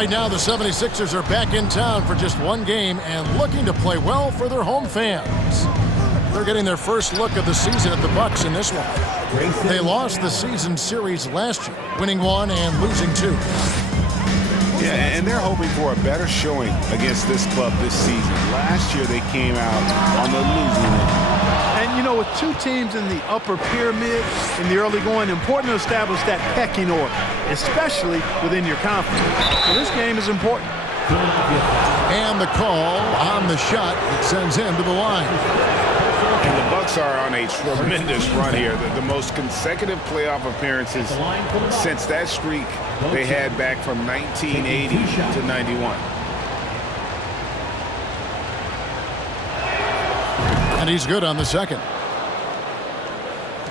Right now, the 76ers are back in town for just one game and looking to play well for their home fans. They're getting their first look of the season at the Bucks in this one. They lost the season series last year, winning 1 and losing 2. Yeah, and they're hoping for a better showing against this club this season. Last year, they came out on the losing end. And, you know, with two teams in the upper pyramid in the early going, important to establish that pecking order, especially within your conference. So this game is important. And the call on the shot that sends him to the line. And the Bucks are on a tremendous run here. The most consecutive playoff appearances since that streak they had back from 1980 to 91. And he's good on the second.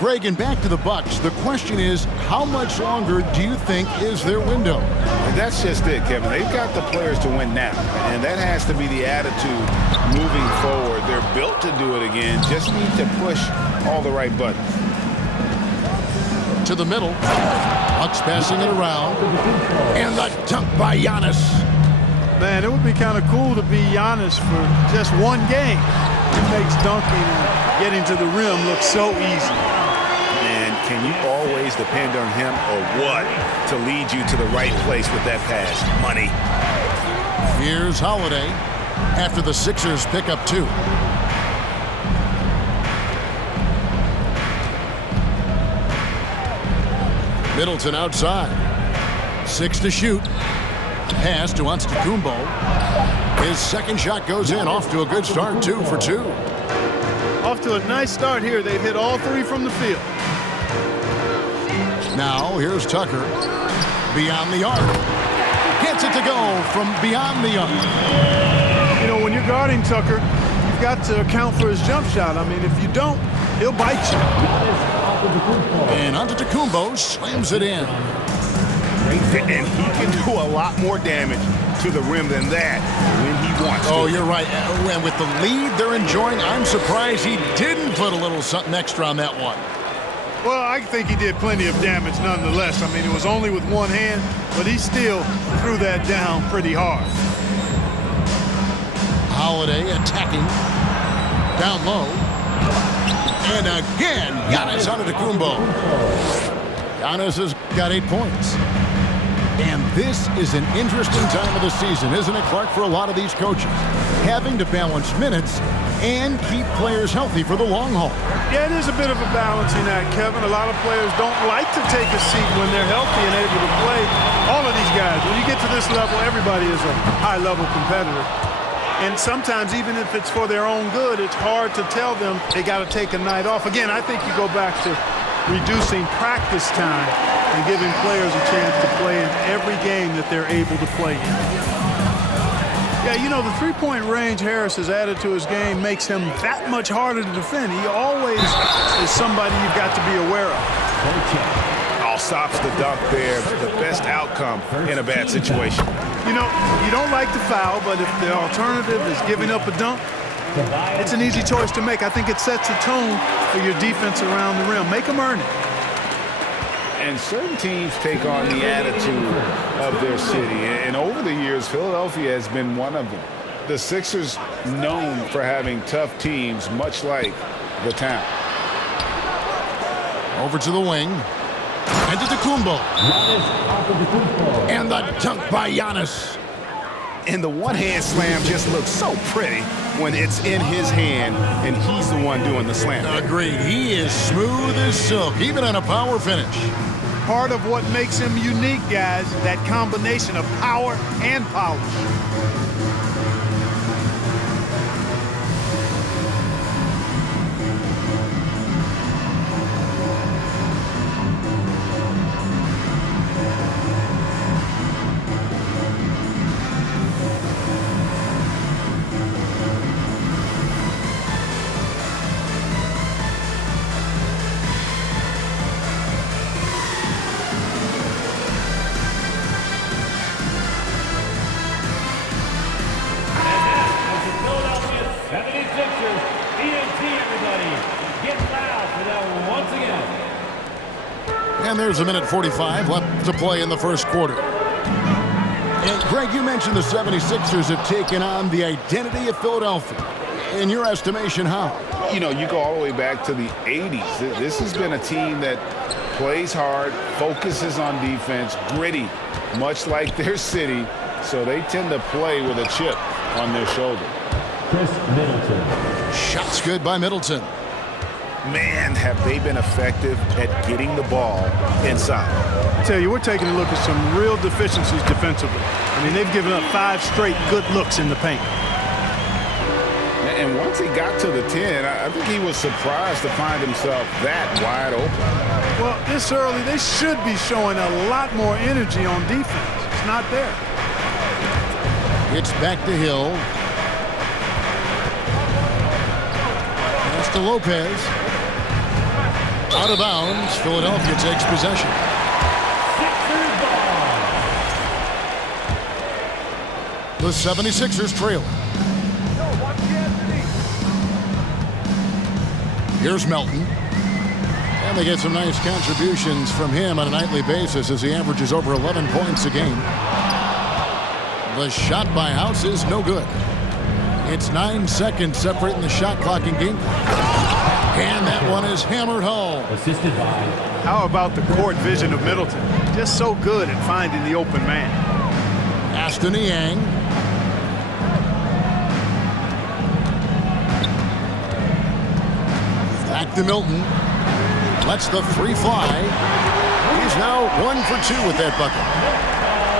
Greg, and back to the Bucks. The question is, how much longer do you think is their window? And that's just it, Kevin. They've got the players to win now, and that has to be the attitude moving forward. They're built to do it again. Just need to push all the right buttons. To the middle. Bucks passing it around. And the dunk by Giannis. Man, it would be kind of cool to be Giannis for just one game. It makes dunking and getting to the rim look so easy. And can you always depend on him or what to lead you to the right place with that pass? Money. Here's Holiday after the Sixers pick up 2. Middleton outside. 6 to shoot. Pass to Antetokounmpo. His second shot goes in, off to a good start, 2 for 2. Off to a nice start here. They've hit all 3 from the field. Now here's Tucker. Beyond the arc. Gets it to go from beyond the arc. You know, when you're guarding Tucker, you've got to account for his jump shot. I mean, if you don't, he'll bite you. And Antetokounmpo slams it in. And he can do a lot more damage to the rim than that when he wants to. Oh, you're right. And with the lead they're enjoying, I'm surprised he didn't put a little something extra on that one. Well, I think he did plenty of damage nonetheless. I mean, it was only with one hand, but he still threw that down pretty hard. Holiday attacking. Down low. And again, Giannis Antetokounmpo. Giannis has got 8 points. And this is an interesting time of the season, isn't it, Clark, for a lot of these coaches? Having to balance minutes and keep players healthy for the long haul. Yeah, it is a bit of a balancing act, Kevin. A lot of players don't like to take a seat when they're healthy and able to play. All of these guys, when you get to this level, everybody is a high-level competitor. And sometimes, even if it's for their own good, it's hard to tell them they got to take a night off. Again, I think you go back to reducing practice time and giving players a chance to play in every game that they're able to play in. Yeah, you know, the three-point range Harris has added to his game makes him that much harder to defend. He always is somebody you've got to be aware of. All stops the dunk there. The best outcome in a bad situation. You know, you don't like the foul, but if the alternative is giving up a dunk, it's an easy choice to make. I think it sets a tone for your defense around the rim. Make them earn it. And certain teams take on the attitude of their city. And over the years, Philadelphia has been one of them. The Sixers known for having tough teams, much like the town. Over to the wing. And to Antetokounmpo. And the dunk by Giannis. And the one-hand slam just looks so pretty when it's in his hand and he's the one doing the slam. Agreed. He is smooth as silk, even on a power finish. Part of what makes him unique, guys, that combination of power and polish. And there's a minute 45 left to play in the first quarter. And Greg, you mentioned the 76ers have taken on the identity of Philadelphia. In your estimation, how? You know, you go all the way back to the 80s. This has been a team that plays hard, focuses on defense, gritty, much like their city. So they tend to play with a chip on their shoulder. Chris Middleton. Shots good by Middleton. Man, have they been effective at getting the ball inside. I tell you, we're taking a look at some real deficiencies defensively. I mean, they've given up 5 straight good looks in the paint. And once he got to the 10, I think he was surprised to find himself that wide open. Well, this early, they should be showing a lot more energy on defense. It's not there. It's back to Hill. Pass to Lopez. Out of bounds. Philadelphia takes possession. The 76ers trail. Here's Melton. And they get some nice contributions from him on a nightly basis as he averages over 11 points a game. The shot by House is no good. It's 9 seconds separating the shot clock and game. And that one is hammered home. Assisted by. How about the court vision of Middleton? Just so good at finding the open man. Aston Yang. Back to Milton. Lets the free fly. He's now 1 for 2 with that bucket.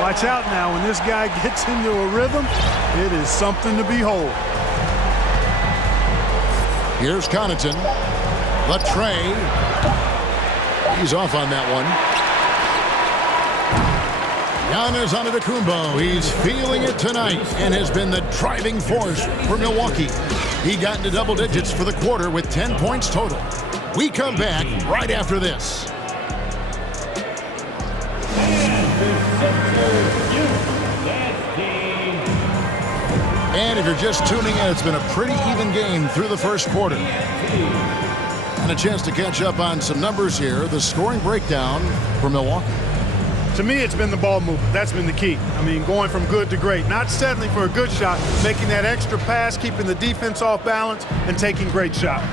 Watch out now. When this guy gets into a rhythm, it is something to behold. Here's Connaughton. Latre. He's off on that one. Giannis Antetokounmpo. He's feeling it tonight and has been the driving force for Milwaukee. He got into double digits for the quarter with 10 points total. We come back right after this. And if you're just tuning in, it's been a pretty even game through the first quarter. And a chance to catch up on some numbers here. The scoring breakdown for Milwaukee. To me, it's been the ball movement. That's been the key. I mean, going from good to great. Not settling for a good shot, making that extra pass, keeping the defense off balance, and taking great shots.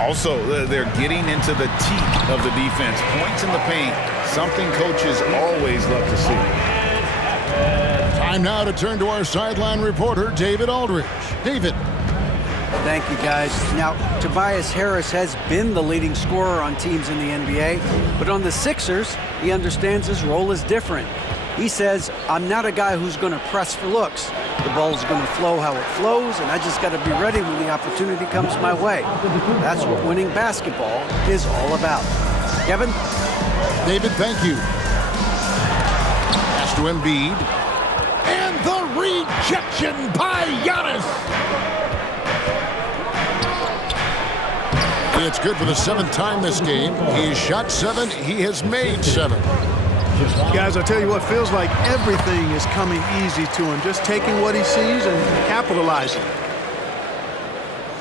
Also, they're getting into the teeth of the defense. Points in the paint, something coaches always love to see. Time now to turn to our sideline reporter, David Aldridge. David. Thank you, guys. Now, Tobias Harris has been the leading scorer on teams in the NBA, but on the Sixers, he understands his role is different. He says, I'm not a guy who's going to press for looks. The ball's going to flow how it flows, and I just got to be ready when the opportunity comes my way. That's what winning basketball is all about. Kevin? David, thank you. Pass to Embiid. And the rejection by Giannis. It's good for the 7th time this game. He's shot 7. He has made 7. Guys, I'll tell you what, feels like everything is coming easy to him. Just taking what he sees and capitalizing.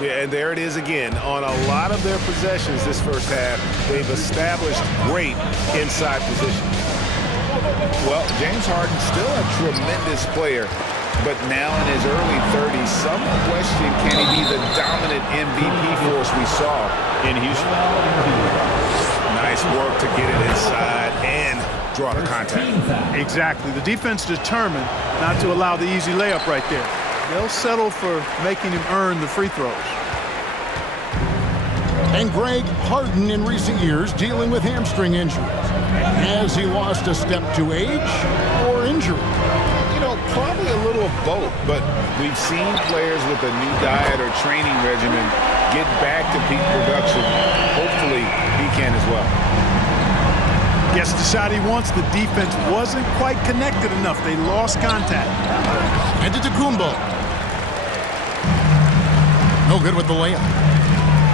Yeah, and there it is again. On a lot of their possessions this first half, they've established great inside positions. Well, James Harden's still a tremendous player, but now in his early 30s, some question, can he be the dominant MVP force we saw in Houston? Nice work to get it inside and draw the contact. Exactly. The defense determined not to allow the easy layup right there. They'll settle for making him earn the free throws. And Greg, Harden in recent years dealing with hamstring injuries. Has he lost a step to age or injury? You know, probably a little of both, but we've seen players with a new diet or training regimen get back to peak production. Hopefully, he can as well. Gets the shot he wants. The defense wasn't quite connected enough. They lost contact. And Antetokounmpo. No good with the layup.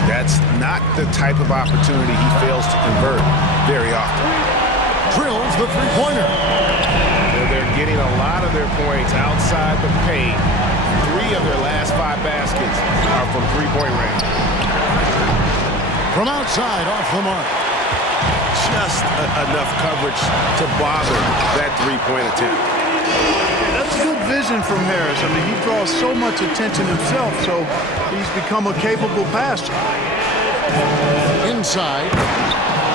That's not the type of opportunity he fails to convert very often. Drills the three-pointer. They're getting a lot of their points outside the paint. 3 of their last 5 baskets are from three-point range. From outside, off the mark. Just enough coverage to bother that three-point attempt. That's good vision from Harris. I mean, he draws so much attention himself, so he's become a capable passer. Inside,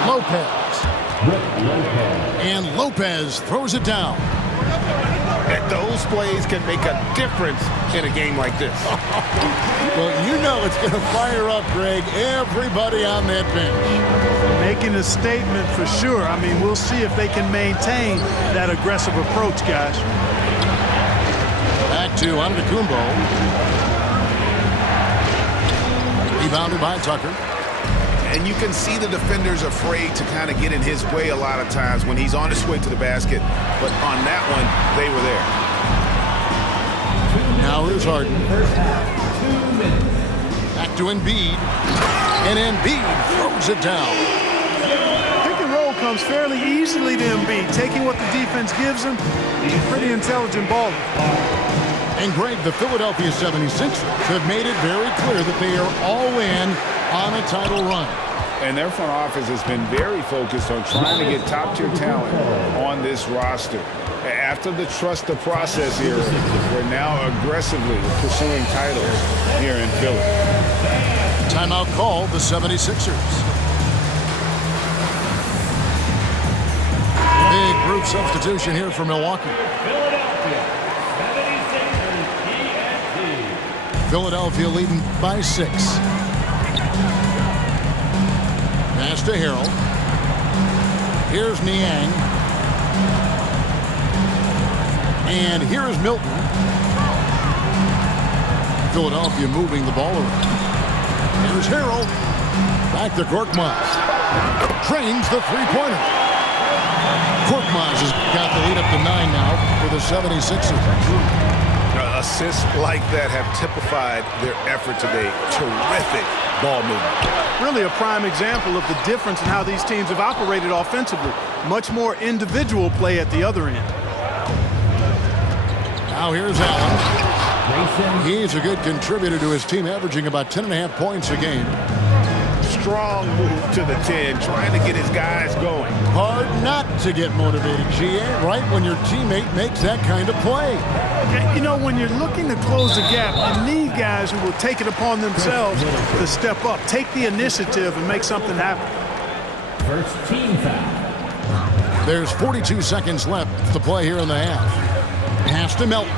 Lopez. And Lopez throws it down. And those plays can make a difference in a game like this. Well, you know it's going to fire up, Greg, everybody on that bench. Making a statement for sure. I mean, we'll see if they can maintain that aggressive approach, guys. Back to Antetokounmpo. Rebounded by Tucker. And you can see the defenders afraid to kind of get in his way a lot of times when he's on his way to the basket. But on that one, they were there. Now here's Harden. Back to Embiid. And Embiid throws it down. Pick and roll comes fairly easily to Embiid, taking what the defense gives him. He's a pretty intelligent baller. And Greg, the Philadelphia 76ers have made it very clear that they are all in on a title run. And their front office has been very focused on trying to get top-tier talent on this roster. After the trust the process era, we're now aggressively pursuing titles here in Philly. Timeout called the 76ers. Big group substitution here for Milwaukee. Philadelphia leading by 6. Pass to Harrell. Here's Niang. And here's Milton. Philadelphia moving the ball around. Here's Harrell. Back to Korkmaz. Drains the three-pointer. Korkmaz has got the lead up to 9 now for the 76ers. Assists like that have typified their effort today. Terrific ball movement. Really a prime example of the difference in how these teams have operated offensively. Much more individual play at the other end. Now here's Allen. He's a good contributor to his team, averaging about 10.5 points a game. Strong move to the 10, trying to get his guys going. Hard not to get motivated, GA, right when your teammate makes that kind of play. You know, when you're looking to close the gap, you need guys who will take it upon themselves to step up, take the initiative, and make something happen. First team foul. There's 42 seconds left to play here in the half. Pass to Melton.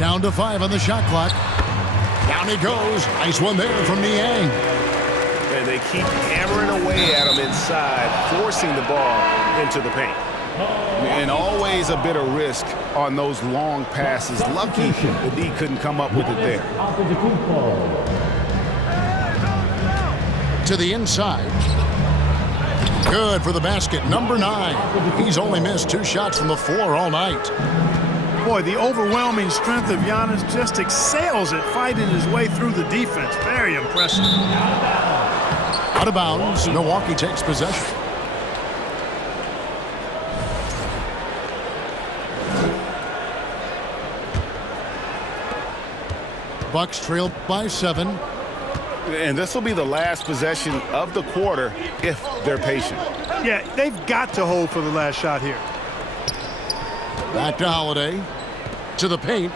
Down to 5 on the shot clock. Down he goes. Nice one there from Niang. And they keep hammering away at him inside, forcing the ball into the paint. And always a bit of risk on those long passes. Lucky the D couldn't come up with it there. To the inside. Good for the basket. Number 9. He's only missed 2 shots from the floor all night. Boy, the overwhelming strength of Giannis just excels at fighting his way through the defense. Very impressive. Out of bounds. Milwaukee takes possession. Bucks trail by 7. And this will be the last possession of the quarter if they're patient. Yeah, they've got to hold for the last shot here. Back to Holiday. To the paint.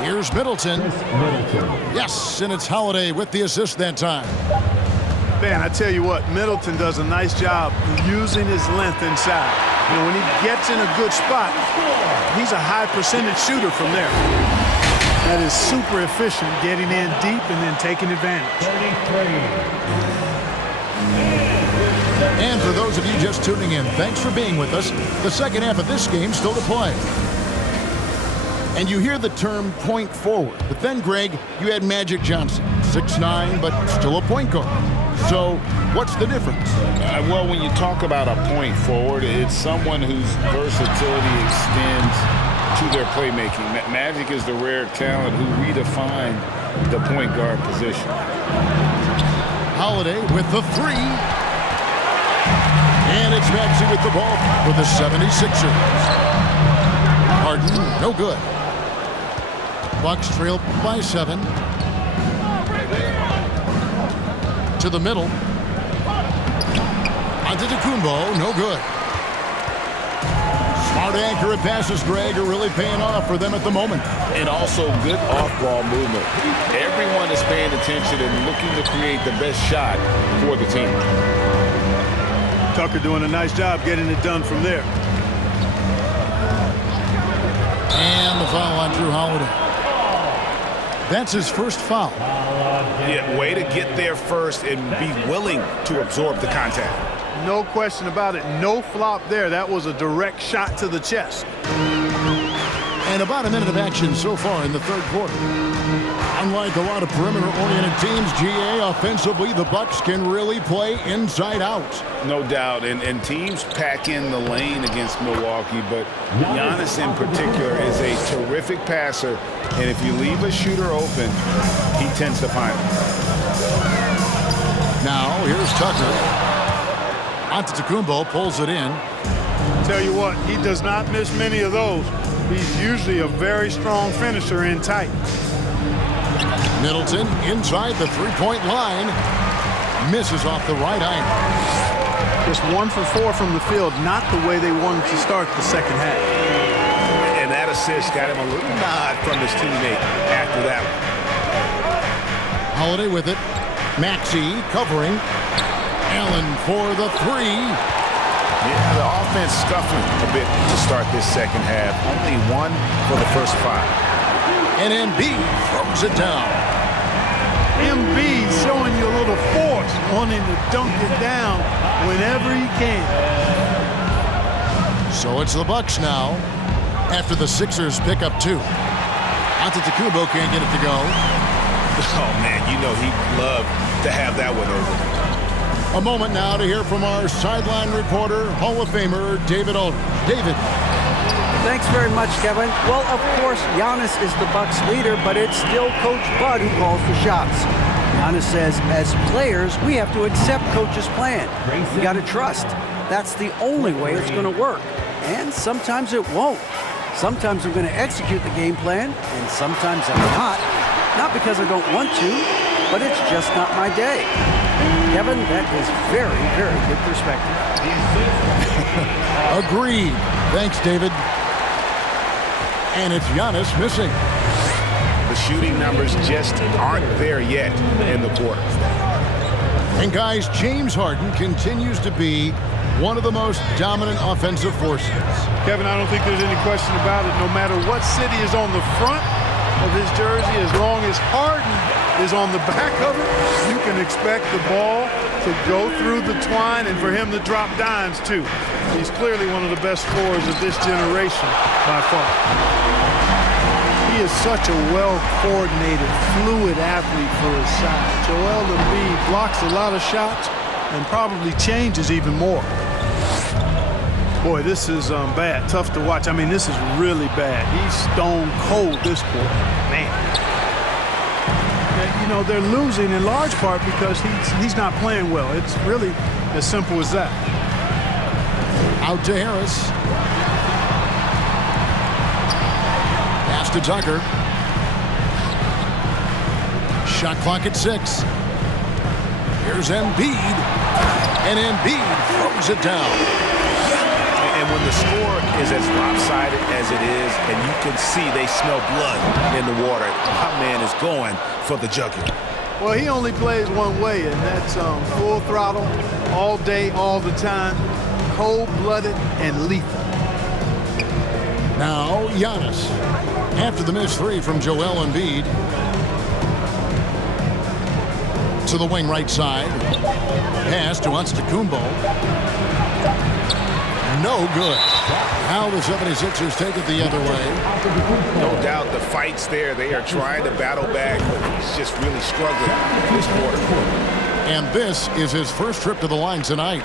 Here's Middleton. Yes, and it's Holiday with the assist that time. Man, I tell you what, Middleton does a nice job using his length inside. You know, when he gets in a good spot, he's a high percentage shooter from there. That is super efficient, getting in deep and then taking advantage. And for those of you just tuning in, thanks for being with us. The second half of this game still to play. And you hear the term point forward. But then, Greg, you had Magic Johnson, 6'9", but still a point guard. So what's the difference? Well, when you talk about a point forward, it's someone whose versatility extends to their playmaking. Magic is the rare talent who redefined the point guard position. Holiday with the 3. And it's Maxey with the ball for the 76ers. Harden, no good. Bucks trail by 7. To the middle. Antetokounmpo, no good. Hard accurate passes, Greg, are really paying off for them at the moment. And also good off-ball movement. Everyone is paying attention and looking to create the best shot for the team. Tucker doing a nice job getting it done from there. And the foul on Drew Holiday. That's his first foul. Yeah, way to get there first and be willing to absorb the contact. No question about it. No flop there. That was a direct shot to the chest. And about a minute of action so far in the third quarter. Unlike a lot of perimeter-oriented teams, GA, offensively, the Bucks can really play inside out. No doubt, and teams pack in the lane against Milwaukee, but Giannis in particular is a terrific passer, and if you leave a shooter open, he tends to find him. Now, here's Tucker. Antetokounmpo pulls it in. Tell you what, he does not miss many of those. He's usually a very strong finisher in tight. Middleton inside the three-point line. Misses off the right iron. Just 1 for 4 from the field, not the way they wanted to start the second half. And that assist got him a little nod from his teammate after that one. Holiday with it. Maxey covering. Allen for the three. Yeah, the offense scuffling a bit to start this second half. Only 1 for the first 5. And Embiid throws it down. Embiid showing you a little force, wanting to dunk it down whenever he can. So it's the Bucks now after the Sixers pick up 2. Antetokounmpo can't get it to go. Oh, man, you know he'd love to have that one over. A moment now to hear from our sideline reporter, Hall of Famer David Aldridge. David. Thanks very much, Kevin. Well, of course, Giannis is the Bucks leader, but it's still Coach Bud who calls the shots. Giannis says, as players, we have to accept Coach's plan. We got to trust. That's the only way it's going to work. And sometimes it won't. Sometimes I'm going to execute the game plan, and sometimes I'm not. Not because I don't want to, but it's just not my day. Kevin, that is very, very good perspective. Agreed. Thanks, David. And it's Giannis missing. The shooting numbers just aren't there yet in the quarter. And guys, James Harden continues to be one of the most dominant offensive forces. Kevin, I don't think there's any question about it. No matter what city is on the front of his jersey, as long as Harden is on the back of it, you can expect the ball to go through the twine and for him to drop dimes too. He's clearly one of the best scorers of this generation by far. He is such a well-coordinated, fluid athlete for his size. Joel Embiid blocks a lot of shots and probably changes even more. Boy, this is bad. Tough to watch. I mean, this is really bad. He's stone cold this quarter. Man. You know, they're losing in large part because he's not playing well. It's really as simple as that. Out to Harris. Pass to Tucker. Shot clock at 6. Here's Embiid. And Embiid throws it down. And when the score is as lopsided as it is, and you can see they smell blood in the water, my man is going for the jugular. Well, he only plays one way, and that's full throttle, all day, all the time, cold-blooded and lethal. Now, Giannis. After the missed 3 from Joel Embiid. To the wing right side. Pass to Antetokounmpo. No good. Now the 76ers take it the other way. No doubt the fight's there. They are trying to battle back, but he's just really struggling this quarter. And this is his first trip to the line tonight.